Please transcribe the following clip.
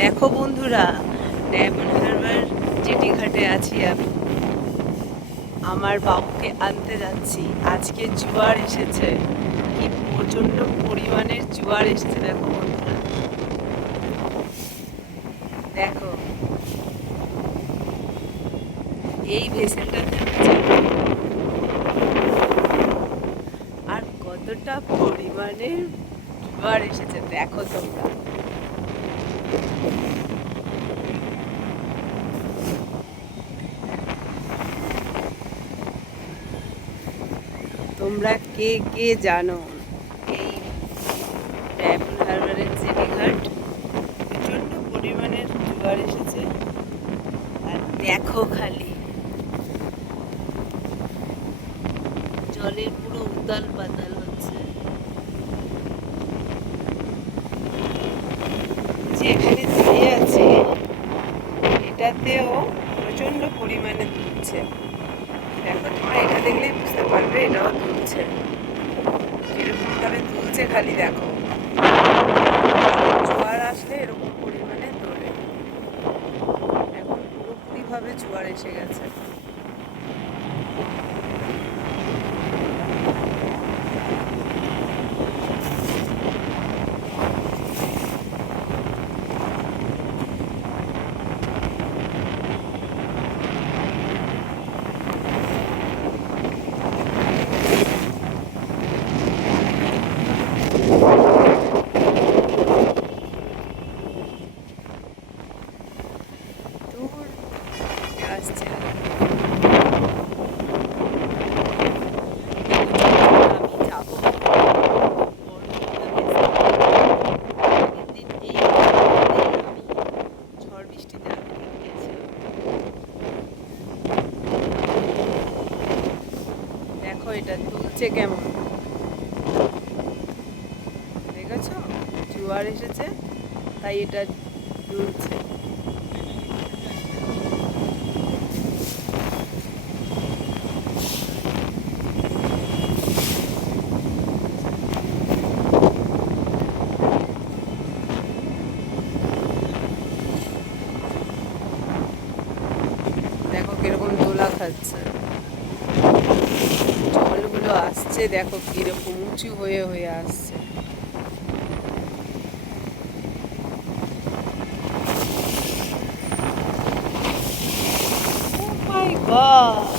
দেখো বন্ধুরা, diamond Harbour jetty ঘাটে আছি আমি। আমার বাবুকে আনতে যাচ্ছি। আজকে জোয়ার এসেছে, কি প্রচন্ড পরিমাণের জোয়ার এসেছে। দেখো বন্ধুরা, দেখো এই ভেসেলটাতে আর কতটা পরিমাণে জোয়ার এসেছে দেখো তোমরা। তোমরা কে কে জানো এই ডায়মন্ড হারবারের জেটিঘাট প্রচণ্ড পরিমাণের জোয়ার এসেছে? আর দেখো খালি জলের পুরো উতাল পাতাল হচ্ছে। যেখানে দাঁড়িয়ে আছে এটাতেও প্রচণ্ড পরিমাণে দুলছে। দেখো, তোমরা এটা দেখলেই বুঝতে পারবে এটাও দুলছে। এরকম ভাবে দুলছে খালি দেখো। জোয়ার আসলে এরকম পরিমাণে তোলে। এখন পুরোপুরি ভাবে জোয়ার এসে গেছে। দূর আসছে আমি যাবো ঝড় বৃষ্টিতে আমি গিয়েছিলাম। দেখো এটা তুলছে কেমন, দেখেছো? জোয়ার এসেছে তাই এটা দুলছে। দেখো কিরকম দোলা খাচ্ছে, জলগুলো আসছে দেখো কিরকম উঁচু হয়ে হয়ে আসছে। ও মাই গড!